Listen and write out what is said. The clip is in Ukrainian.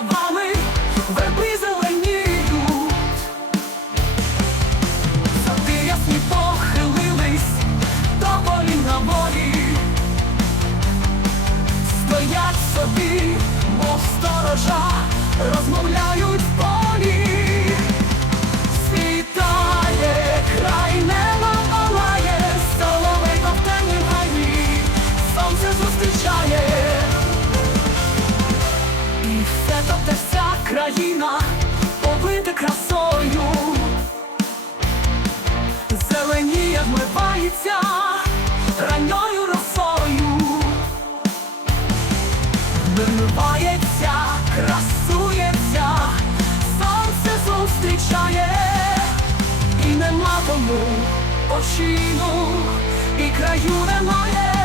love. Вся країна побита красою, зеленіє вмивається ранньою росою, вимивається, красується, сонце зустрічає, і нема тому почину, і краю немає.